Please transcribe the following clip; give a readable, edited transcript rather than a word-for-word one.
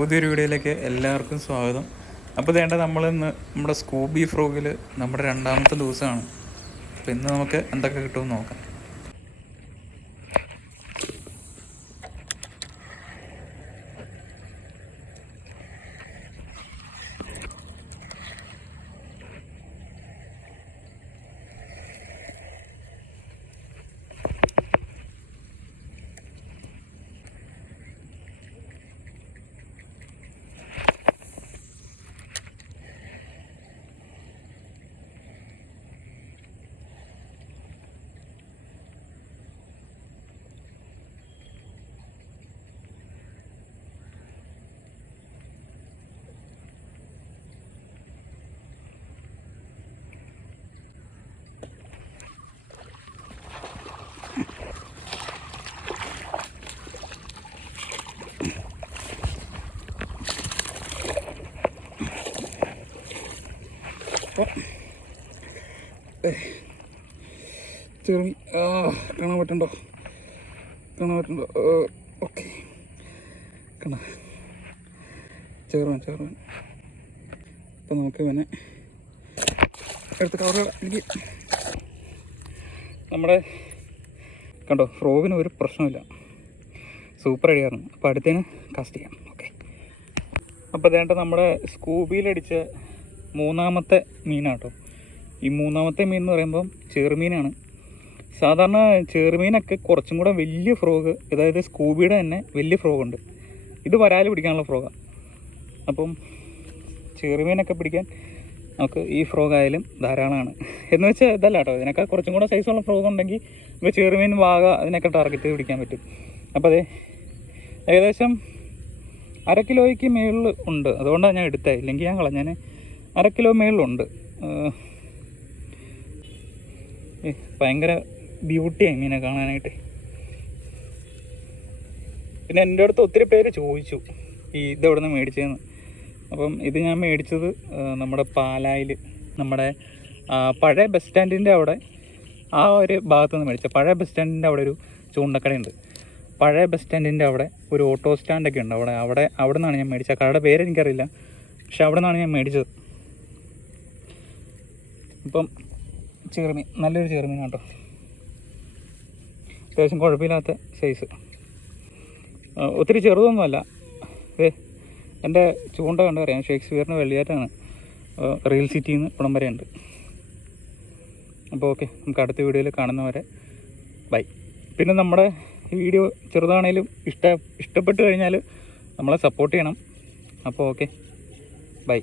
പുതിയൊരു വീഡിയോയിലേക്ക് എല്ലാവർക്കും സ്വാഗതം. അപ്പോൾ വേണ്ട നമ്മളിന്ന് നമ്മുടെ സ്കൂബി ഫ്രോഗിൽ നമ്മുടെ രണ്ടാമത്തെ ദിവസമാണ്. അപ്പോൾ ഇന്ന് നമുക്ക് എന്തൊക്കെ കിട്ടുമെന്ന് നോക്കാം. ചെറുമീൻ കാണാൻ പറ്റുന്നുണ്ടോ? ഓക്കെ, കാണാം. ചെറുമീൻ. അപ്പം നമുക്ക് ഇവനെ എടുത്ത് കവറുകള. എനിക്ക് നമ്മുടെ കണ്ടോ, ഫ്രോഗിന് ഒരു പ്രശ്നമില്ല, സൂപ്പർ ഐഡിയായിരുന്നു. അപ്പോൾ അടുത്തതിന് കാസ്റ്റ് ചെയ്യാം. ഓക്കെ, അപ്പോൾ വേണ്ട നമ്മുടെ സ്കൂബിയിലടിച്ച മൂന്നാമത്തെ മീനാട്ടോ. ഈ മൂന്നാമത്തെ മീൻ എന്ന് പറയുമ്പം ചെറുമീനാണ്. സാധാരണ ചെറുമീനൊക്കെ കുറച്ചും കൂടെ വലിയ ഫ്രോഗ്, അതായത് സ്കൂബിയുടെ തന്നെ വലിയ ഫ്രോഗുണ്ട്. ഇത് വരാൽ പിടിക്കാനുള്ള ഫ്രോഗാണ്. അപ്പം ചെറുമീനൊക്കെ പിടിക്കാൻ നമുക്ക് ഈ ഫ്രോഗ് ആയാലും ധാരാളമാണ്. എന്ന് വെച്ചാൽ ഇതല്ല കേട്ടോ, ഇതിനൊക്കെ കുറച്ചും കൂടെ സൈസുള്ള ഫ്രോഗ് ഉണ്ടെങ്കിൽ ഇപ്പോൾ ചെറുമീൻ വാഗ അതിനൊക്കെ ടാർഗറ്റ് പിടിക്കാൻ പറ്റും. അപ്പോൾ അതെ, ഏകദേശം 1/2 കിലോയ്ക്ക് മുകളിൽ ഉണ്ട്. അതുകൊണ്ടാണ് ഞാൻ എടുത്തത്, ഇല്ലെങ്കിൽ ഞാൻ കളഞ്ഞാൽ 1/2 കിലോ മുകളിലുണ്ട്. ഭയങ്കര ബ്യൂട്ടിയായി മീനെ കാണാനായിട്ട്. പിന്നെ എൻ്റെ അടുത്ത് ഒത്തിരി പേര് ചോദിച്ചു ഈ ഇതെവിടെ നിന്ന് മേടിച്ചതെന്ന്. അപ്പം ഇത് ഞാൻ മേടിച്ചത് നമ്മുടെ പാലായിൽ, നമ്മുടെ പഴയ ബസ് സ്റ്റാൻഡിൻ്റെ അവിടെ ആ ഒരു ഭാഗത്തു നിന്ന് മേടിച്ചത്. പഴയ ബസ് സ്റ്റാൻഡിൻ്റെ അവിടെ ഒരു ചൂണ്ടക്കടയുണ്ട്. പഴയ ബസ് സ്റ്റാൻഡിൻ്റെ അവിടെ ഒരു ഓട്ടോ സ്റ്റാൻഡൊക്കെ ഉണ്ട്. അവിടെ നിന്നാണ് ഞാൻ മേടിച്ചത്. കടയുടെ പേര് എനിക്കറിയില്ല, പക്ഷെ അവിടെ നിന്നാണ് ഞാൻ മേടിച്ചത്. ഇപ്പം ചെറുമീൻ, നല്ലൊരു ചെറുമീൻ കേട്ടോ, അത്യാവശ്യം കുഴപ്പമില്ലാത്ത സൈസ്. ഒത്തിരി ചെറുതൊന്നുമല്ല. എൻ്റെ ചൂണ്ട കണ്ടു പറയാം, ഷേക്സ്പിയറിന് വെള്ളിയാറ്റാണ്. റിയൽ സിറ്റിയിൽ നിന്ന് ഇവിടം വരെ ഉണ്ട്. അപ്പോൾ ഓക്കെ, നമുക്ക് അടുത്ത വീഡിയോയിൽ കാണുന്നവരെ ബൈ. പിന്നെ നമ്മുടെ വീഡിയോ ചെറുതാണേലും ഇഷ്ടപ്പെട്ട് കഴിഞ്ഞാൽ നമ്മളെ സപ്പോർട്ട് ചെയ്യണം. അപ്പോൾ ഓക്കെ, ബൈ.